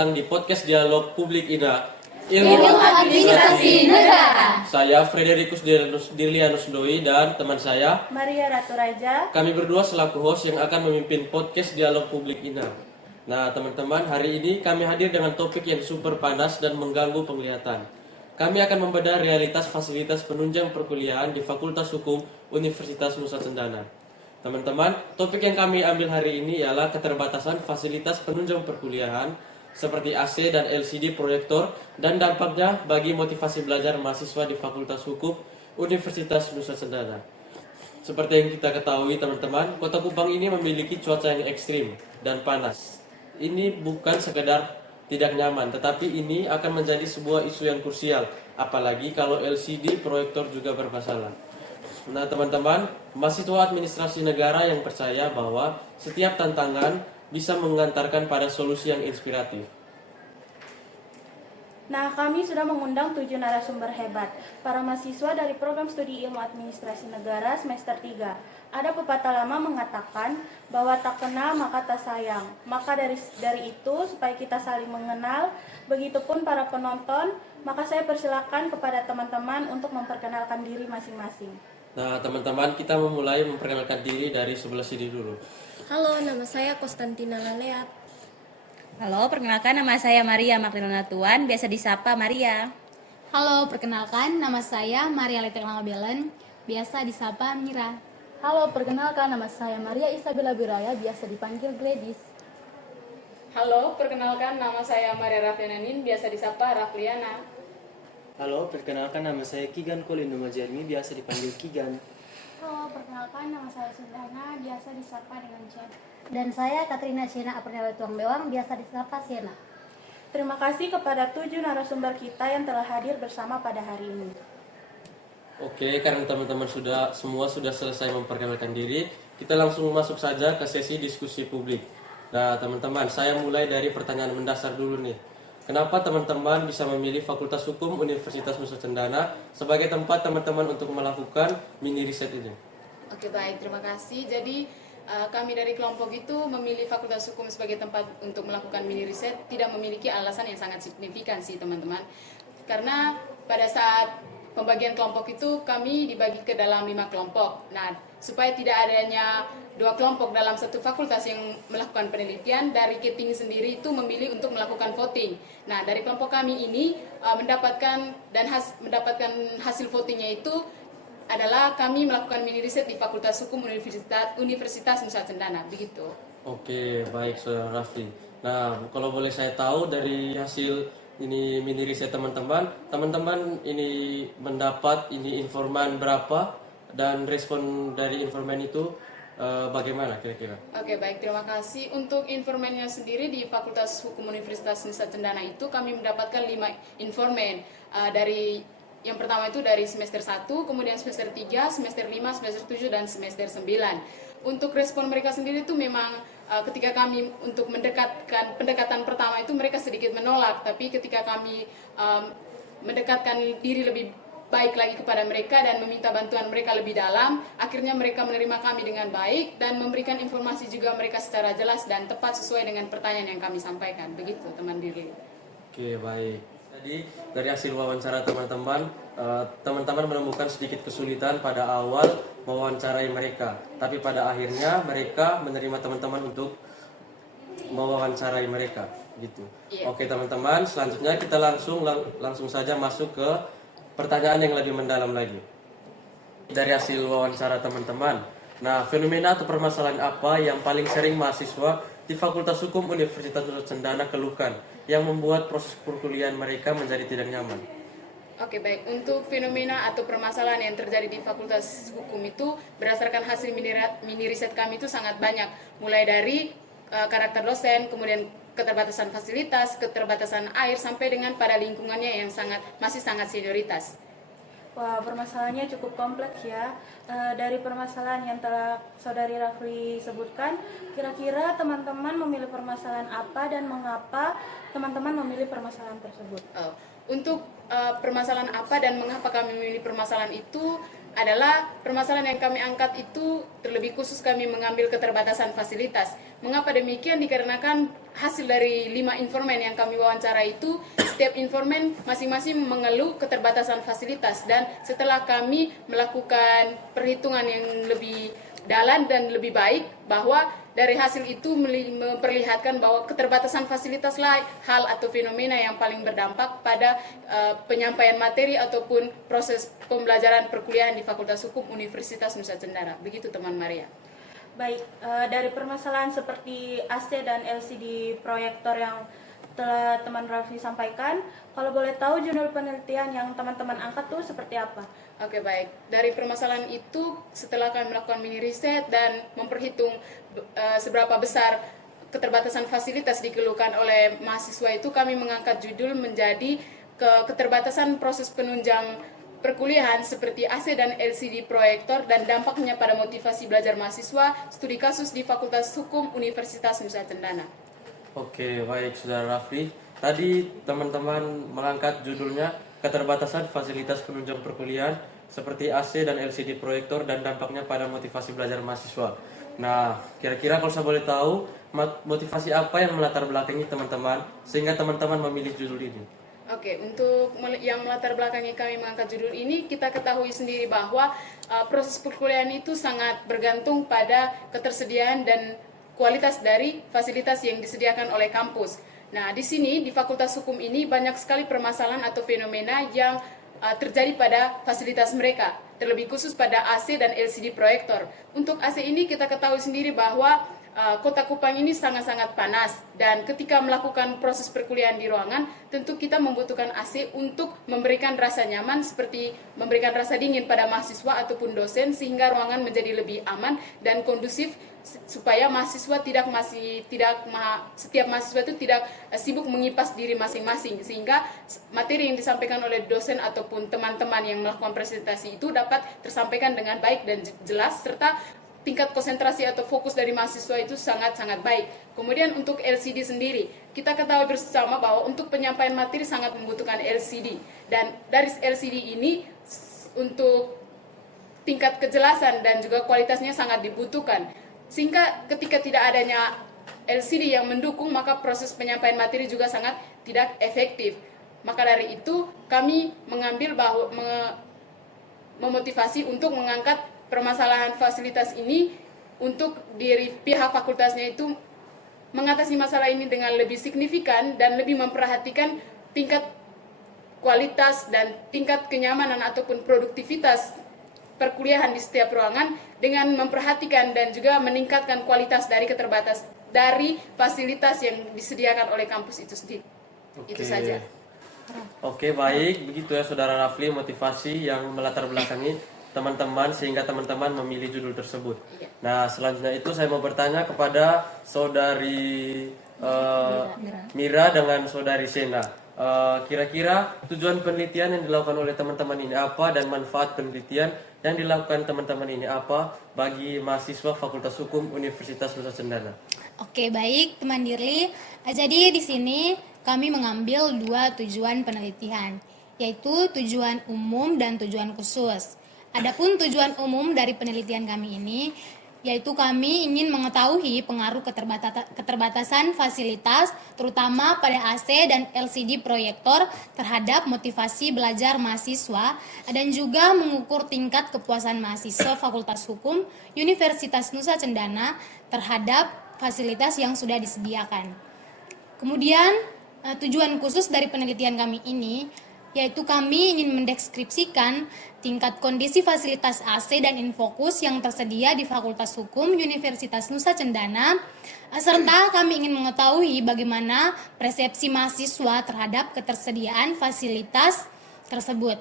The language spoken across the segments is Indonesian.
datang di podcast Dialog Publik INA Ilmu Administrasi Negara. Saya Frederikus Dirlianus Doi dan teman saya Maria Ratu Raja. Kami berdua selaku host yang akan memimpin podcast Dialog Publik INA. Nah teman-teman, hari ini kami hadir dengan topik yang super panas dan mengganggu penglihatan. Kami akan membedah realitas fasilitas penunjang perkuliahan di Fakultas Hukum Universitas Nusa Cendana. Teman-teman, topik yang kami ambil hari ini ialah keterbatasan fasilitas penunjang perkuliahan seperti AC dan LCD proyektor dan dampaknya bagi motivasi belajar mahasiswa di Fakultas Hukum Universitas Nusa Cendana. Seperti yang kita ketahui teman-teman, Kota Kupang ini memiliki cuaca yang ekstrim dan panas. Ini bukan sekedar tidak nyaman, tetapi ini akan menjadi sebuah isu yang krusial, apalagi kalau LCD proyektor juga bermasalah. Nah teman-teman, mahasiswa administrasi negara yang percaya bahwa setiap tantangan bisa mengantarkan pada solusi yang inspiratif. Nah, kami sudah mengundang 7 narasumber hebat, para mahasiswa dari program studi ilmu administrasi negara semester 3. Ada pepatah lama mengatakan bahwa tak kenal maka tak sayang. Maka dari itu, supaya kita saling mengenal, begitupun para penonton, maka saya persilakan kepada teman-teman untuk memperkenalkan diri masing-masing. Nah teman-teman, kita memulai memperkenalkan diri dari sebelah sini dulu. Halo, nama saya Konstantina Laleat. Halo, perkenalkan nama saya Maria Magdalena Tuan, biasa disapa Maria. Halo, perkenalkan nama saya Maria Letek Langabelen, biasa disapa Mira. Halo, perkenalkan nama saya Maria Isabella Biraya, biasa dipanggil Gladys. Halo, perkenalkan nama saya Maria Raflianin, biasa disapa Rafliana. Halo, perkenalkan nama saya Kigan Kolino Majermi, biasa dipanggil Kigan. Halo, perkenalkan nama saya Sindana, biasa disapa dengan Chen. Dan saya Katrina Siena Apernyawa Tuang Bewang, biasa disapa Siena. Terima kasih kepada 7 narasumber kita yang telah hadir bersama pada hari ini. Oke, karena teman-teman semua sudah selesai memperkenalkan diri, kita langsung masuk saja ke sesi diskusi publik. Nah teman-teman, saya mulai dari pertanyaan mendasar dulu nih. Kenapa teman-teman bisa memilih Fakultas Hukum Universitas Nusa Cendana sebagai tempat teman-teman untuk melakukan mini riset ini? Oke, baik, terima kasih. Jadi kami dari kelompok itu memilih Fakultas Hukum sebagai tempat untuk melakukan mini riset tidak memiliki alasan yang sangat signifikan sih teman-teman. Karena pada saat pembagian kelompok itu kami dibagi ke dalam 5 kelompok. Nah, supaya tidak adanya 2 kelompok dalam satu fakultas yang melakukan penelitian, dari Keting sendiri itu memilih untuk melakukan voting. Nah, dari kelompok kami ini mendapatkan hasil votingnya itu adalah kami melakukan mini riset di Fakultas Hukum Universitas Nusa Cendana, begitu. Oke, baik Saudara Rafli. Nah, kalau boleh saya tahu dari hasil ini mini riset teman-teman ini mendapat ini informan berapa dan respon dari informan itu bagaimana kira-kira? Oke, baik, terima kasih. Untuk informannya sendiri di Fakultas Hukum Universitas Nusa Cendana itu kami mendapatkan 5 informan. Dari yang pertama itu dari semester 1, kemudian semester 3, semester 5, semester 7, dan semester 9. Untuk respon mereka sendiri itu memang ketika kami untuk pendekatan pertama itu mereka sedikit menolak, tapi ketika kami mendekatkan diri lebih baik lagi kepada mereka dan meminta bantuan mereka lebih dalam, akhirnya mereka menerima kami dengan baik dan memberikan informasi juga mereka secara jelas dan tepat sesuai dengan pertanyaan yang kami sampaikan. Begitu teman diri. Oke, baik. Jadi dari hasil wawancara teman-teman menemukan sedikit kesulitan pada awal mewawancarai mereka, tapi pada akhirnya mereka menerima teman-teman untuk mewawancarai mereka, gitu. Yeah. Oke teman-teman, selanjutnya kita langsung saja masuk ke pertanyaan yang lebih mendalam lagi. Dari hasil wawancara teman-teman, nah fenomena atau permasalahan apa yang paling sering mahasiswa di Fakultas Hukum Universitas Nusa Cendana keluhkan yang membuat proses perkuliahan mereka menjadi tidak nyaman? Oke, baik. Untuk fenomena atau permasalahan yang terjadi di Fakultas Hukum itu berdasarkan hasil mini riset kami itu sangat banyak. Mulai dari karakter dosen, kemudian keterbatasan fasilitas, keterbatasan air, sampai dengan pada lingkungannya yang masih sangat senioritas. Wah, permasalahannya cukup kompleks ya. Dari permasalahan yang telah Saudari Rafli sebutkan, kira-kira teman-teman memilih permasalahan apa dan mengapa teman-teman memilih permasalahan tersebut? Untuk permasalahan apa dan mengapa kami memilih permasalahan itu adalah permasalahan yang kami angkat itu terlebih khusus kami mengambil keterbatasan fasilitas. Mengapa demikian? Dikarenakan hasil dari 5 informan yang kami wawancara itu, setiap informan masing-masing mengeluh keterbatasan fasilitas, dan setelah kami melakukan perhitungan yang lebih dalam dan lebih baik, bahwa dari hasil itu memperlihatkan bahwa keterbatasan fasilitas lah hal atau fenomena yang paling berdampak pada penyampaian materi ataupun proses pembelajaran perkuliahan di Fakultas Hukum Universitas Nusa Tenggara. Begitu teman Maria. Baik, dari permasalahan seperti AC dan LCD proyektor yang telah teman Rafli sampaikan, kalau boleh tahu judul penelitian yang teman-teman angkat tuh seperti apa? Oke, baik. Dari permasalahan itu, setelah kami melakukan mini riset dan memperhitung seberapa besar keterbatasan fasilitas dikeluhkan oleh mahasiswa itu, kami mengangkat judul menjadi keterbatasan proses penunjang perkuliahan seperti AC dan LCD proyektor dan dampaknya pada motivasi belajar mahasiswa, studi kasus di Fakultas Hukum Universitas Nusa Tenggara. Oke, baik Saudara Rafli. Tadi teman-teman mengangkat judulnya keterbatasan fasilitas penunjang perkuliahan seperti AC dan LCD proyektor dan dampaknya pada motivasi belajar mahasiswa. Nah, kira-kira kalau saya boleh tahu, motivasi apa yang melatar belakangi teman-teman sehingga teman-teman memilih judul ini? Oke, untuk yang melatar belakangi kami mengangkat judul ini, kita ketahui sendiri bahwa proses perkuliahan itu sangat bergantung pada ketersediaan dan kualitas dari fasilitas yang disediakan oleh kampus. Nah, di sini di Fakultas Hukum ini banyak sekali permasalahan atau fenomena yang terjadi pada fasilitas mereka, terlebih khusus pada AC dan LCD proyektor. Untuk AC ini kita ketahui sendiri bahwa Kota Kupang ini sangat-sangat panas, dan ketika melakukan proses perkuliahan di ruangan, tentu kita membutuhkan AC untuk memberikan rasa nyaman, seperti memberikan rasa dingin pada mahasiswa ataupun dosen, sehingga ruangan menjadi lebih aman dan kondusif, supaya mahasiswa setiap mahasiswa itu tidak sibuk mengipas diri masing-masing, sehingga materi yang disampaikan oleh dosen ataupun teman-teman yang melakukan presentasi itu dapat tersampaikan dengan baik dan jelas, serta tingkat konsentrasi atau fokus dari mahasiswa itu sangat-sangat baik. Kemudian untuk LCD sendiri, kita ketahui bersama bahwa untuk penyampaian materi sangat membutuhkan LCD. Dan dari LCD ini untuk tingkat kejelasan dan juga kualitasnya sangat dibutuhkan. Sehingga ketika tidak adanya LCD yang mendukung, maka proses penyampaian materi juga sangat tidak efektif. Maka dari itu kami mengambil bahwa memotivasi untuk mengangkat permasalahan fasilitas ini, untuk diri pihak fakultasnya itu mengatasi masalah ini dengan lebih signifikan dan lebih memperhatikan tingkat kualitas dan tingkat kenyamanan ataupun produktivitas perkuliahan di setiap ruangan, dengan memperhatikan dan juga meningkatkan kualitas dari fasilitas yang disediakan oleh kampus itu sendiri. Itu saja. Oke, baik. Begitu ya Saudara Rafli, motivasi yang melatar belakangi teman-teman sehingga teman-teman memilih judul tersebut. Nah, selanjutnya itu saya mau bertanya kepada Saudari Mira dengan Saudari Sena. Kira-kira tujuan penelitian yang dilakukan oleh teman-teman ini apa, dan manfaat penelitian yang dilakukan teman-teman ini apa bagi mahasiswa Fakultas Hukum Universitas Nusa Tenggara? Oke, baik teman Dirli. Jadi di sini kami mengambil 2 tujuan penelitian, yaitu tujuan umum dan tujuan khusus. Adapun tujuan umum dari penelitian kami ini, yaitu kami ingin mengetahui pengaruh keterbatasan fasilitas, terutama pada AC dan LCD proyektor terhadap motivasi belajar mahasiswa, dan juga mengukur tingkat kepuasan mahasiswa Fakultas Hukum Universitas Nusa Tenggara terhadap fasilitas yang sudah disediakan. Kemudian tujuan khusus dari penelitian kami ini, yaitu kami ingin mendeskripsikan tingkat kondisi fasilitas AC dan Infokus yang tersedia di Fakultas Hukum Universitas Nusa Tenggara, serta kami ingin mengetahui bagaimana persepsi mahasiswa terhadap ketersediaan fasilitas tersebut.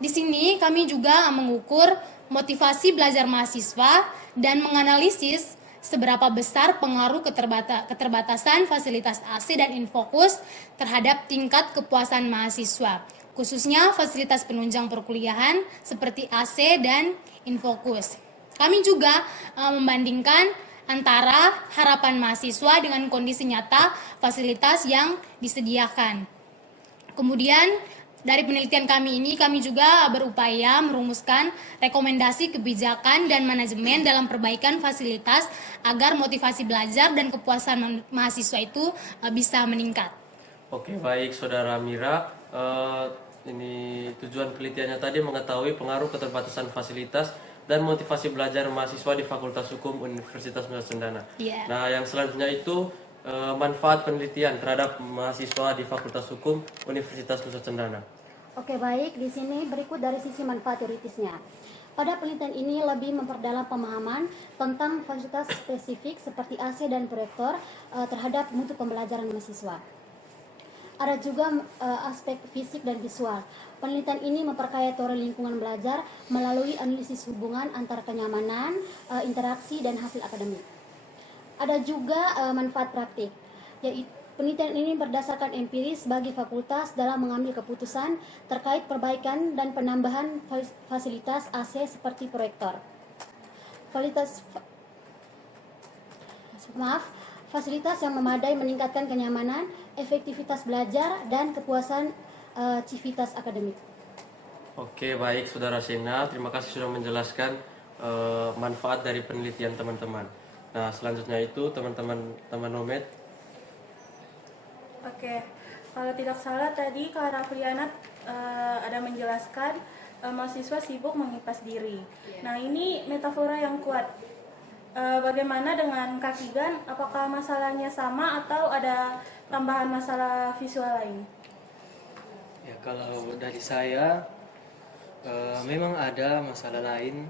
Di sini kami juga mengukur motivasi belajar mahasiswa dan menganalisis seberapa besar pengaruh keterbatasan fasilitas AC dan Infokus terhadap tingkat kepuasan mahasiswa, khususnya fasilitas penunjang perkuliahan seperti AC dan Infokus. Kami juga membandingkan antara harapan mahasiswa dengan kondisi nyata fasilitas yang disediakan. Kemudian Dari penelitian kami ini, kami juga berupaya merumuskan rekomendasi kebijakan dan manajemen dalam perbaikan fasilitas agar motivasi belajar dan kepuasan mahasiswa itu bisa meningkat. Oke, baik Saudara Mira. Ini tujuan penelitiannya tadi mengetahui pengaruh keterbatasan fasilitas dan motivasi belajar mahasiswa di Fakultas Hukum Universitas Nusa Cendana. Iya. Nah, yang selanjutnya itu manfaat penelitian terhadap mahasiswa di Fakultas Hukum Universitas Nusa Cendana. Oke, baik. Di sini berikut dari sisi manfaat teoritisnya. Pada penelitian ini lebih memperdalam pemahaman tentang fasilitas spesifik seperti AC dan proyektor terhadap mutu pembelajaran mahasiswa. Ada juga aspek fisik dan visual. Penelitian ini memperkaya teori lingkungan belajar melalui analisis hubungan antara kenyamanan, interaksi, dan hasil akademik. Ada juga manfaat praktik, yaitu penelitian ini berdasarkan empiris bagi fakultas dalam mengambil keputusan terkait perbaikan dan penambahan fasilitas AC seperti proyektor. Fasilitas yang memadai meningkatkan kenyamanan, efektivitas belajar, dan kepuasan civitas akademik. Oke, baik Saudara Sena, terima kasih sudah menjelaskan manfaat dari penelitian teman-teman. Nah, selanjutnya itu teman-teman Nomet. Oke, kalau tidak salah tadi Kak Rafliana ada menjelaskan mahasiswa sibuk mengipas diri. Nah, ini metafora yang kuat. Bagaimana dengan Kak Kigan? Apakah masalahnya sama atau ada tambahan masalah visual lain? Ya, kalau dari saya memang ada masalah lain,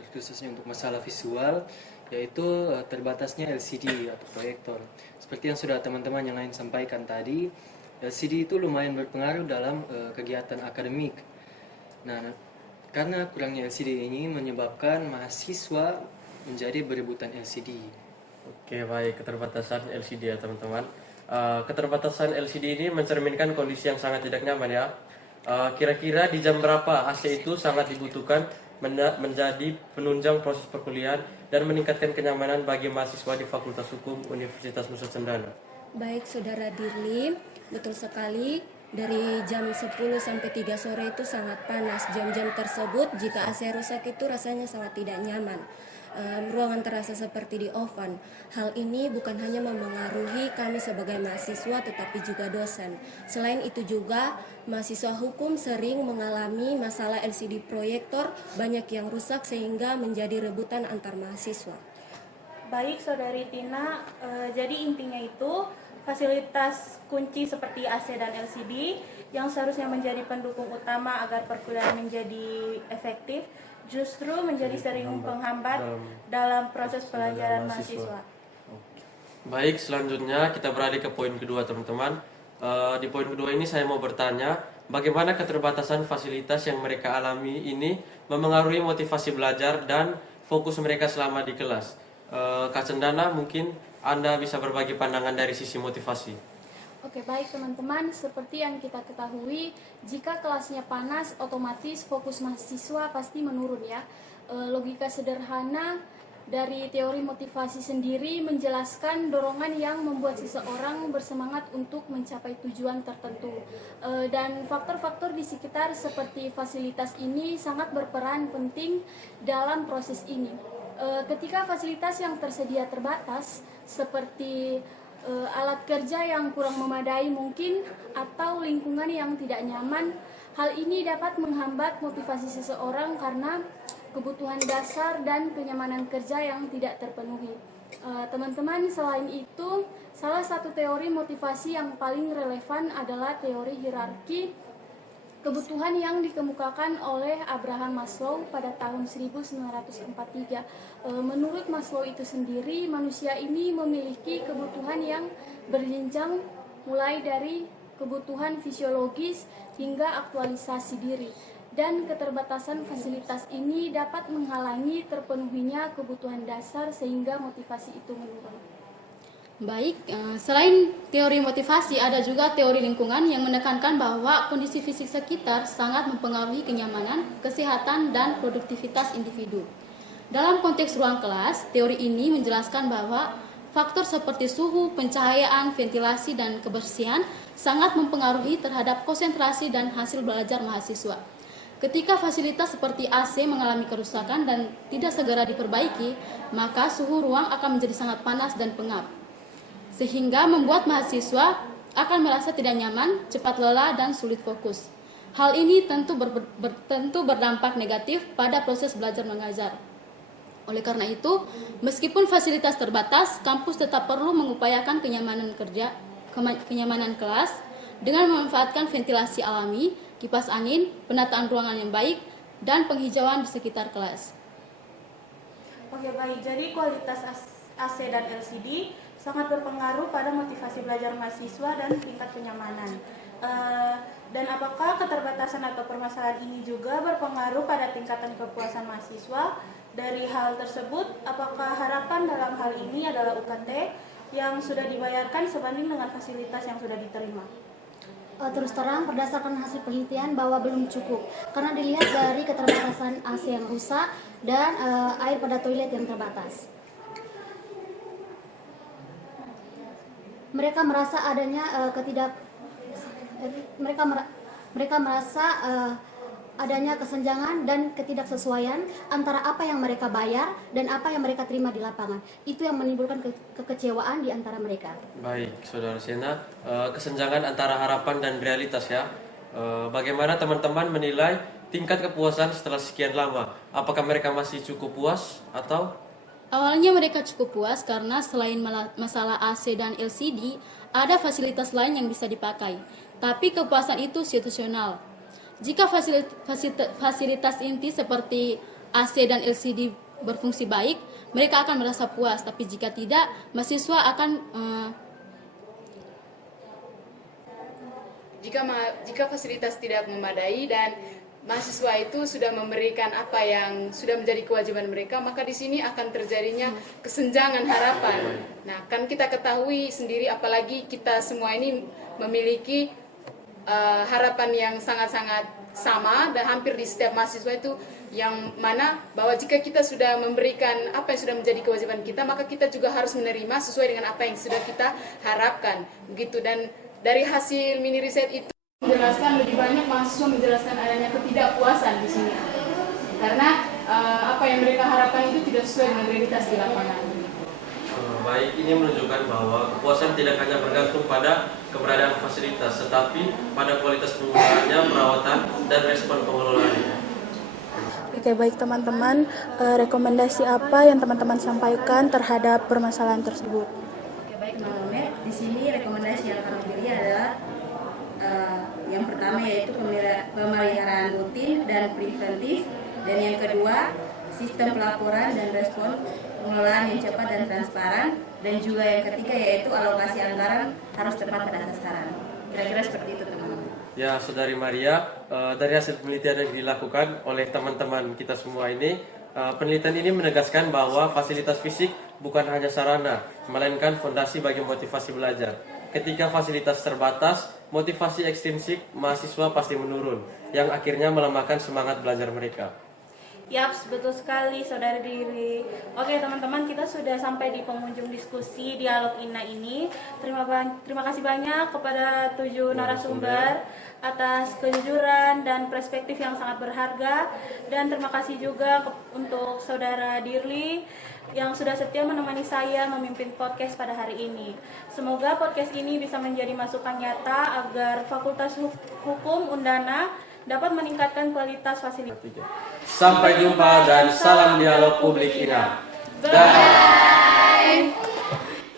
terkhususnya untuk masalah visual, yaitu terbatasnya LCD atau proyektor. Seperti yang sudah teman-teman yang lain sampaikan tadi, LCD itu lumayan berpengaruh dalam kegiatan akademik. Nah, karena kurangnya LCD ini menyebabkan mahasiswa menjadi berebutan LCD. Oke, baik, keterbatasan LCD ya teman-teman. Keterbatasan LCD ini mencerminkan kondisi yang sangat tidak nyaman ya. Kira-kira di jam berapa AC itu sangat dibutuhkan menjadi penunjang proses perkuliahan dan meningkatkan kenyamanan bagi mahasiswa di Fakultas Hukum Universitas Nusa Cendana. Baik Saudara Dirli, betul sekali. Dari jam 10 sampai 3 sore itu sangat panas. Jam-jam tersebut jika AC rusak itu rasanya sangat tidak nyaman. Ruangan terasa seperti di oven. Hal ini bukan hanya memengaruhi kami sebagai mahasiswa tetapi juga dosen. Selain itu juga mahasiswa hukum sering mengalami masalah LCD proyektor banyak yang rusak sehingga menjadi rebutan antar mahasiswa. Baik Saudari Tina, jadi intinya itu fasilitas kunci seperti AC dan LCD yang seharusnya menjadi pendukung utama agar perkuliahan menjadi efektif justru menjadi sering penghambat dalam proses pelajaran mahasiswa. Baik, selanjutnya kita beralih ke poin kedua teman-teman. Di poin kedua ini saya mau bertanya, bagaimana keterbatasan fasilitas yang mereka alami ini memengaruhi motivasi belajar dan fokus mereka selama di kelas. Kak Cendana, mungkin Anda bisa berbagi pandangan dari sisi motivasi. Oke, baik teman-teman, seperti yang kita ketahui, jika kelasnya panas, otomatis fokus mahasiswa pasti menurun ya. Logika sederhana dari teori motivasi sendiri menjelaskan dorongan yang membuat seseorang bersemangat untuk mencapai tujuan tertentu. Dan faktor-faktor di sekitar seperti fasilitas ini sangat berperan penting dalam proses ini. Ketika fasilitas yang tersedia terbatas, seperti alat kerja yang kurang memadai mungkin atau lingkungan yang tidak nyaman, hal ini dapat menghambat motivasi seseorang karena kebutuhan dasar dan kenyamanan kerja yang tidak terpenuhi. Teman-teman, selain itu, salah satu teori motivasi yang paling relevan adalah teori hierarki kebutuhan yang dikemukakan oleh Abraham Maslow pada tahun 1943. Menurut Maslow itu sendiri, manusia ini memiliki kebutuhan yang berjenjang mulai dari kebutuhan fisiologis hingga aktualisasi diri. Dan keterbatasan fasilitas ini dapat menghalangi terpenuhinya kebutuhan dasar sehingga motivasi itu menurun. Baik, selain teori motivasi, ada juga teori lingkungan yang menekankan bahwa kondisi fisik sekitar sangat mempengaruhi kenyamanan, kesehatan, dan produktivitas individu. Dalam konteks ruang kelas, teori ini menjelaskan bahwa faktor seperti suhu, pencahayaan, ventilasi, dan kebersihan sangat mempengaruhi terhadap konsentrasi dan hasil belajar mahasiswa. Ketika fasilitas seperti AC mengalami kerusakan dan tidak segera diperbaiki, maka suhu ruang akan menjadi sangat panas dan pengap, sehingga membuat mahasiswa akan merasa tidak nyaman, cepat lelah, dan sulit fokus. Hal ini tentu berdampak negatif pada proses belajar mengajar. Oleh karena itu, meskipun fasilitas terbatas, kampus tetap perlu mengupayakan kenyamanan kelas dengan memanfaatkan ventilasi alami, kipas angin, penataan ruangan yang baik, dan penghijauan di sekitar kelas. Oke, baik. Jadi kualitas AC dan LCD sangat berpengaruh pada motivasi belajar mahasiswa dan tingkat kenyamanan. Dan apakah keterbatasan atau permasalahan ini juga berpengaruh pada tingkatan kepuasan mahasiswa? Dari hal tersebut, apakah harapan dalam hal ini adalah UKT yang sudah dibayarkan sebanding dengan fasilitas yang sudah diterima? Terus terang, berdasarkan hasil penelitian bahwa belum cukup, karena dilihat dari keterbatasan AC yang rusak dan air pada toilet yang terbatas. Mereka merasa adanya adanya kesenjangan dan ketidaksesuaian antara apa yang mereka bayar dan apa yang mereka terima di lapangan. Itu yang menimbulkan kekecewaan di antara mereka. Baik, Saudara Sena, kesenjangan antara harapan dan realitas ya. Bagaimana teman-teman menilai tingkat kepuasan setelah sekian lama? Apakah mereka masih cukup puas atau? Awalnya mereka cukup puas karena selain masalah AC dan LCD, ada fasilitas lain yang bisa dipakai. Tapi kepuasan itu situasional. Jika fasilitas inti seperti AC dan LCD berfungsi baik, mereka akan merasa puas. Tapi jika tidak, mahasiswa akan jika fasilitas tidak memadai dan mahasiswa itu sudah memberikan apa yang sudah menjadi kewajiban mereka, maka di sini akan terjadinya kesenjangan harapan. Nah, kan kita ketahui sendiri, apalagi kita semua ini memiliki harapan yang sangat-sangat sama dan hampir di setiap mahasiswa itu, yang mana bahwa jika kita sudah memberikan apa yang sudah menjadi kewajiban kita, maka kita juga harus menerima sesuai dengan apa yang sudah kita harapkan, begitu. Dan dari hasil mini riset itu menjelaskan, lebih banyak mahasiswa menjelaskan adanya ketidakpuasan di sini karena apa yang mereka harapkan itu tidak sesuai dengan realitas di lapangan. Baik, ini menunjukkan bahwa kepuasan tidak hanya bergantung pada keberadaan fasilitas, tetapi pada kualitas penggunaannya, perawatan, dan respon pengelolaannya. Oke, baik teman-teman, rekomendasi apa yang teman-teman sampaikan terhadap permasalahan tersebut? Oke, baik teman-teman, di sini rekomendasi yang kami beri adalah yang pertama yaitu pemeliharaan rutin dan preventif, dan yang kedua sistem pelaporan dan respon pengelolaan yang cepat dan transparan, dan juga yang ketiga yaitu alokasi anggaran harus tepat pada sasaran. Kira-kira seperti itu teman-teman. Ya, Saudari Maria, dari hasil penelitian yang dilakukan oleh teman-teman kita semua ini, penelitian ini menegaskan bahwa fasilitas fisik bukan hanya sarana, melainkan fondasi bagi motivasi belajar. Ketika fasilitas terbatas, motivasi ekstrinsik mahasiswa pasti menurun, yang akhirnya melemahkan semangat belajar mereka. Yaps, betul sekali Saudari Diri. Oke teman-teman, kita sudah sampai di penghujung diskusi Dialog INA ini. Terima kasih banyak kepada 7 narasumber atas kejujuran dan perspektif yang sangat berharga. Dan terima kasih juga untuk Saudara Dirli yang sudah setia menemani saya memimpin podcast pada hari ini. Semoga podcast ini bisa menjadi masukan nyata agar Fakultas Hukum Undana dapat meningkatkan kualitas fasilitas. Sampai jumpa dan salam dialog publik INA.